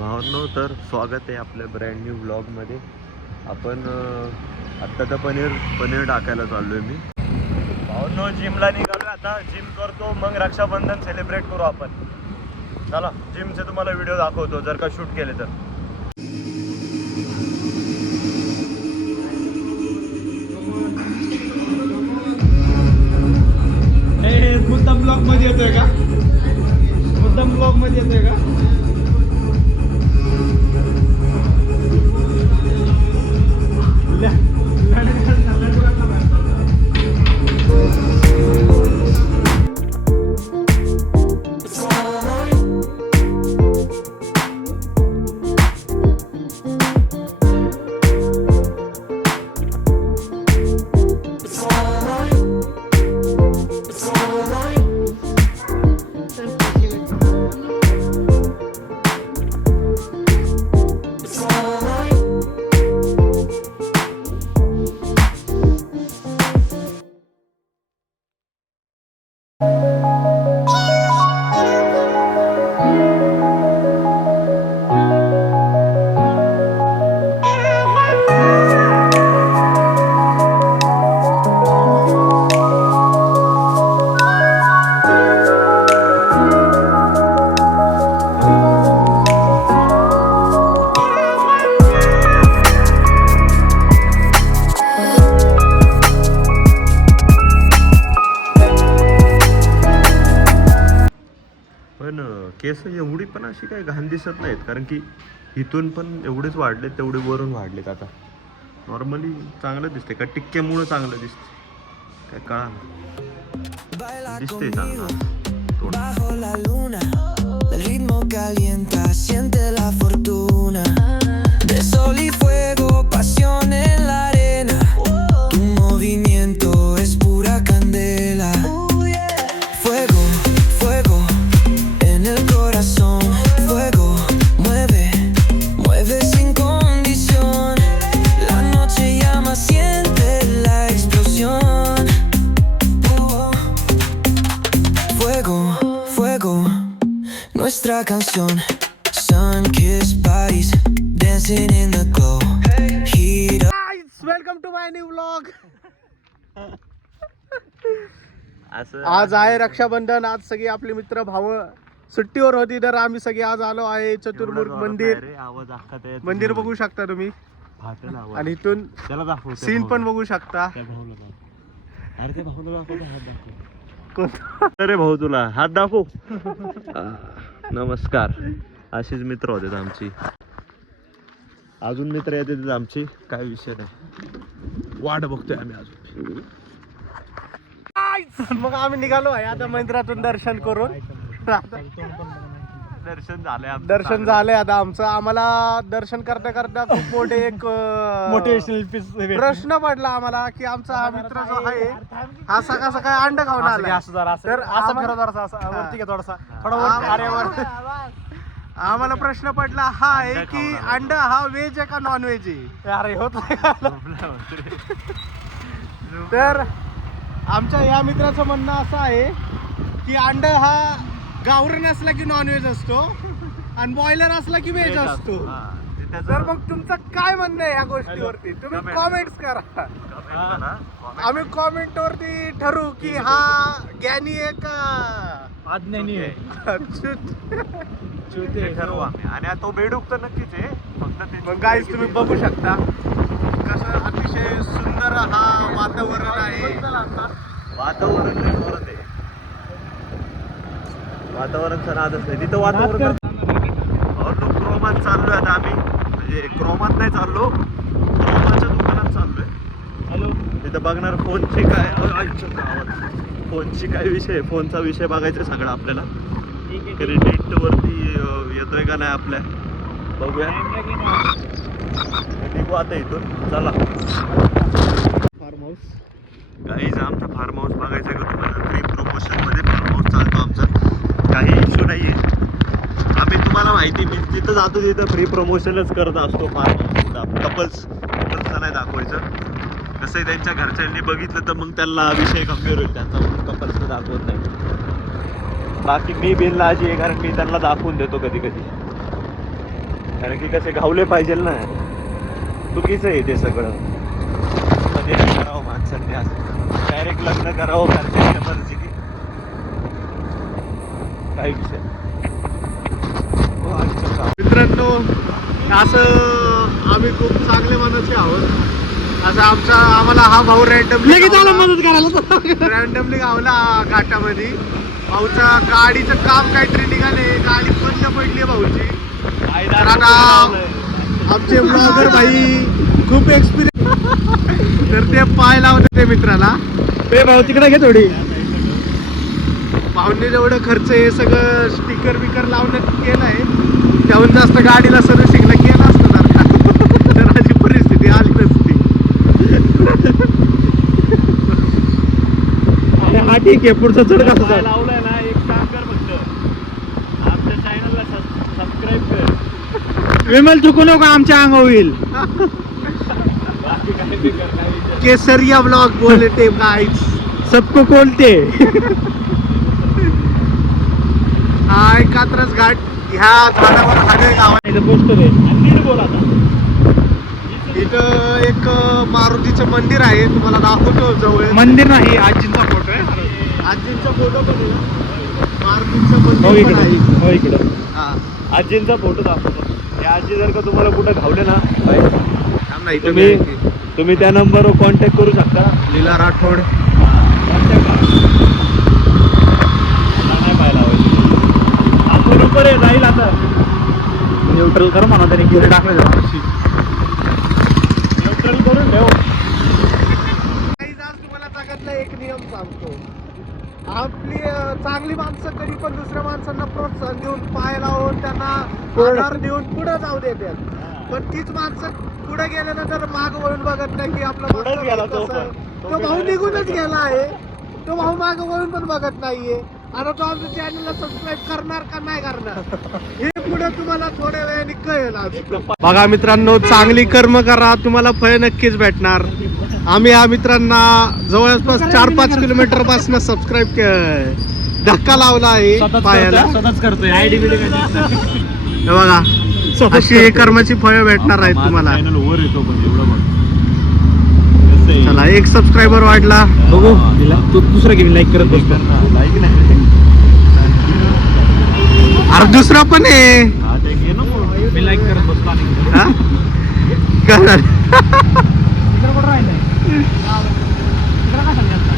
भावांनो, तर स्वागत आहे आपल्या ब्रँड न्यू ब्लॉगमध्ये. आपण आत्ता तर पनीर टाकायला चाललो आहे मी. भावांनो, जिमला निघालो आता. जिम करतो, मग रक्षाबंधन सेलिब्रेट करू आपण. चला, जिमचे तुम्हाला व्हिडिओ दाखवतो जर का शूट केले तर. मुद्दाम ब्लॉग मध्ये येतोय का? मुद्दाम ब्लॉग मध्ये येतोय का? पण केस एवढी पण अशी काही घाण दिसत नाहीत, कारण की इथून पण एवढेच वाढले तेवढे वरून वाढलेत. आता नॉर्मली चांगलं दिसते का? टिक्क्यामुळं चांगलं दिसते काय कळा दिसते चांगलं. Bajo la luna, el ritmo calienta, siente la fortuna. De sol y fuego, pasión en la arena. Tu movimiento es pura candela. Fuego, fuego en el corazón. Fuego, mueve, mueve sin condición. La noche llama, siente la explosión. Fuego, fuego, nuestra canción. Sun-kissed bodies dancing in the glow. Heat up. Welcome to my new blog. असं आज आहे रक्षाबंधन. आज सगळी आपले मित्र भाव सुट्टीवर होती, तर आम्ही सगळे आज आलो आहे चतुर्मुख मंदिर. आवाज अख्खा मंदिर बघू शकता तुम्ही, आणि आणि इथून त्याला दाखव सीन पण बघू शकता. अरे ते भाऊला दाखव, हात दाखव. अरे भाऊ तुला हात दाखव. नमस्कार. अशीच मित्र होते आमची, अजून मित्र येते आमची, काय विषय नाही. वाट बघतोय आम्ही अजून. मग आम्ही निघालो आहे आता मंदिरातून दर्शन करून. दर्शन झालंय दर्शन झालंय आता आमचं. आम्हाला दर्शन करता करता खूप मोठे एक मोटिवेशनल प्रश्न पडला आम्हाला, की आमचा हा मित्र जो आहे हा सकाळ सकाळी अंड खाऊन आला. तर आम्हाला प्रश्न पडला हा आहे की अंड हा व्हेज आहे का नॉन व्हेज आहे. अरे होत तर आमच्या या मित्राचं म्हणणं असं आहे की अंड हा गावरान असला की नॉन व्हेज असतो आणि बॉयलर असला की व्हेज असतो. तर मग तुमचं काय म्हणणं आहे या गोष्टीवरती? तुम्ही कॉमेंट्स करा. आम्ही कॉमेंट वरती ठरवू की हा ज्ञानी आहे का अज्ञानी आहे. ठरवू आम्ही. आणि तो बेडूक तर नक्कीच आहे. फक्त मग गाईज तुम्ही बघू शकता कसं अतिशय सुंदर हा वातावरण आहे. वातावरण लय जोरात आहे. वातावरणचा नादच नाही तिथं. वातावरण क्रोमात चाललोय आता आम्ही. म्हणजे क्रोमात नाही चाललो, क्रोमाच्या दुकानात चाललोय. हॅलो, तिथं बघणार फोनचे काय फोनची काय विषय, फोनचा विषय बघायचा सगळं आपल्याला. क्रेडिट वरती येतोय का नाही आपल्या, बघूया. निघू आता इथून. चला. फार्म हाऊस काहीच आमचा फार्म हाऊस बघायचं का तुम्हाला? फ्री प्रमोशन मध्ये फार्म हाऊस चालतो आमचा, काही इश्यू नाहीये. आम्ही तुम्हाला माहिती, मी जिथं जातो तिथं फ्री प्रमोशनच करत असतो फार्म हाऊसचा. कपल्सचं नाही दाखवायचं. कसं आहे, त्यांच्या घरच्यांनी बघितलं तर मग त्यांना विषय गंभीर होईल त्यांचा, म्हणून कपल्सचं दाखवत नाही. बाकी मी बिनलाजी आहे, कारण मी त्यांना दाखवून देतो कधी कधी. कारण की कसे घावले पाहिजे ना, चुकीचं आहे ते सगळं. कधी नाही करावं माणसांनी असं, डायरेक्ट लग्न करावं घरच्यांच्या मर्जीने, काही विषय. मित्रांनो, असं आम्ही खूप चांगले मनाचे आहोत. असं आम्हाला हा भाऊ रँडमली मदत करायला रँडमली गावला घाटामध्ये. भाऊच्या गाडीचं काम काहीतरी निघाले, गाडी बंद पडली भाऊची. तर आता आमचे ब्लॉगर भाई खूप एक्सपिरियन्स, तर ते पाय लावले ते मित्राला. ते भाऊ तिकडे घे थोडी. भाऊने जेवढं खर्च हे सगळं स्टिकर बिकर लावण्यात केलंय, त्याहून जास्त गाडीला सर्व्हिसिंगला केलं असतं जर का, तर अशी परिस्थिती आली नसती. हा ठीक आहे, पुढचा चढ कसा लावलाय ना, एक काम कर फक्त, आमच्या चॅनलला सबस्क्राईब कर. विमल चुकू नको, आमच्या अंग होईल. बाकी काही बी कर, काही विचार. केसरिया ब्लॉग बोलते गाईज. सबको कोलते. हा कात्रज घाट ह्या झाडावर हाडे गाव आहे. इथं पोस्टर आहे. नीट बोल आता. इथं एक मारुतीचं मंदिर आहे, तुम्हाला दाखवतो जवळ. मंदिर नाही, आजींचा फोटो आहे. आजींचा फोटो पण आहे. मारुतीचं हो मंदिर पण इकडं, आहे. हो इकडं. हा. आजींचा फोटो दाखवतो. या आजी जर का तुम्हाला कुठं घावले ना, थांब ना, इथं तुम्ही आहे की. तुम्ही त्या नंबरवर कॉन्टॅक्ट करू शकता. लीला राठोड. कॉन्टॅक्ट करा. नाही पाहायला हवं. आपण उपर आहे, जाईल आता. न्यूट्रल कर म्हणा, त्याने गिरे टाकलं. न्यूट्रल करून ठेव. आज तुम्हाला जगातला एक नियम सांगतो. आपली चांगली माणसं कधी पण दुसऱ्या माणसांना प्रोत्साहन देऊन, पाय लावून, त्यांना आधार देऊन पुढे जाऊ देतात. पण तीच माणसं पुढे गेल्यानंतर माग वळून बघत नाही की आपला पुढेच मागचा गेला भाऊ तो कसा आहे. पण. तो भाऊ निघूनच गेला आहे. तो भाऊ माग वळून पण बघत नाहीये. आता तो आमच्या चॅनलला सबस्क्राईब करणार का नाही करणार हे पुढे तुम्हाला थोड्या वेळाने कळेल. आज बघा मित्रांनो, चांगली कर्म करा, तुम्हाला फळ नक्कीच भेटणार. आम्ही या मित्रांना जवळपास 4-5 किलोमीटर पासून सबस्क्राईब धक्का लावला आहे पायाला. स्वतःच करतोय. आयडी बिडी हे बघा, अशी कर्माची फळं भेटणार आहेत तुम्हाला. चॅनल वर येतो पण एवढं बघ. चला, एक सबस्क्रायबर वाढला. बघू तू दुसरं गेम लाईक करत बसतो. लाईक नाही. अरे दुसरा पण आहे. हा, ते घे ना मग. मी लाईक करत बसतो. आणि हा? काय? इकडं कुठं राहिलंय? इकडं का सांगायचं?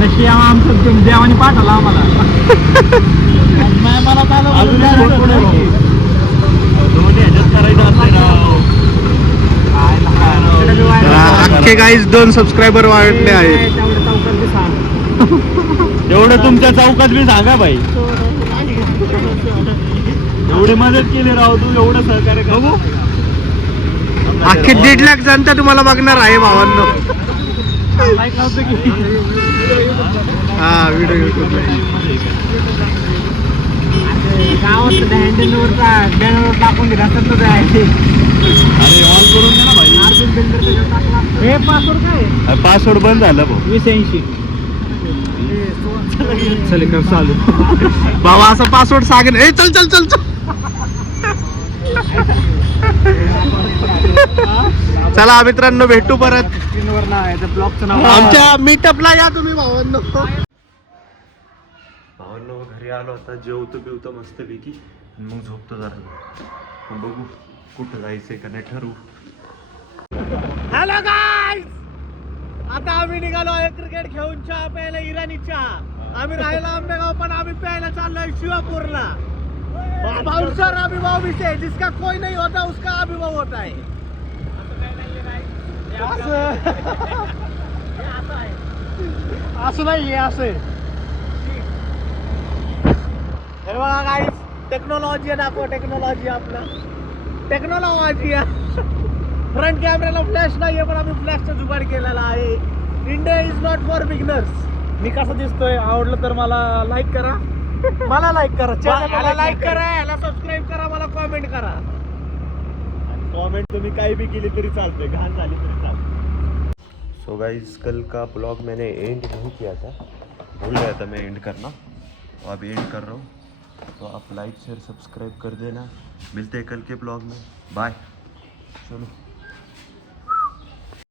नशी आमचं देवाने पाठवला आम्हाला. मला अजून एक फोटो पुढे भाऊ. तुम्हाला ह्याच्यात करायचं असते राव. अख्खे गाईज 2 सबस्क्रायबर वाढले आहेत. एवढं तुमच्या चौकात बी सांगा भाई. एवढी मदत केली राव तू, एवढं सहकार्य कर. बघू अख्खे 1.5 लाख जनता तुम्हाला बघणार आहे भावांनो. लाईक लावतो की हा, व्हिडिओ युट्यूबला. गावात हँडलवरचा बॅनरवर टाकून दिला तर आहे. अरे ऑन करून दे ना भाई. हे पासवर्ड काय? पासवर्ड बंद झालं भाऊ. 280. चल कर चालू. भावा असं पासवर्ड सांगेन. ए चल चल चल चल. चला मित्रांनो, भेटू परत. स्क्रीनवर नाव ब्लॉगचं नाव. आमच्या मीटअपला या तुम्ही भावांनो. भावांनो, घरी आलो आता, जेवतो बिवतो मस्त पैकी, मग झोपतो जरा. मग बघू कुठं जायचंय का नाही ठरवू. हॅलो गाईज, आता आम्ही निघालो आहे क्रिकेट खेळून चहा प्यायला. इराणी चहा. आम्ही राहिला आंबेगाव, पण आम्ही प्यायला चाललोय शिवापूरला. बाउंसर अभिभाव विषय, जिसका कोई नहीं होता उसका अभिभाव होता है. असं नाही, असं आहे. हे बघा गाईज, टेक्नॉलॉजी दाखव. टेक्नॉलॉजी आपलं टेक्नॉलॉजी. फ्रंट कॅमेराला फ्लॅश नाहीये, पण आम्ही फ्लॅशचा जुगाड केलेला आहे. India is not for beginners. मी कसा दिसतोय? आवडलं तर मला लाईक करा. मला लाईक करा, याला लाईक करा, याला सबस्क्राईब करा, मला कॉमेंट करा. कमेंट तुम्ही काही भी केली तरी चालते, घाण झाली तरी चालते. सो गाइस, कल का ब्लॉग मैंने एंड नहीं किया था, भूल गया था मैं एंड करना, तो अब एंड कर रहा हूँ. तो आप लाइक शेयर सब्सक्राइब कर देना। मिलते हैं कल के ब्लॉग में, बाय। चलो।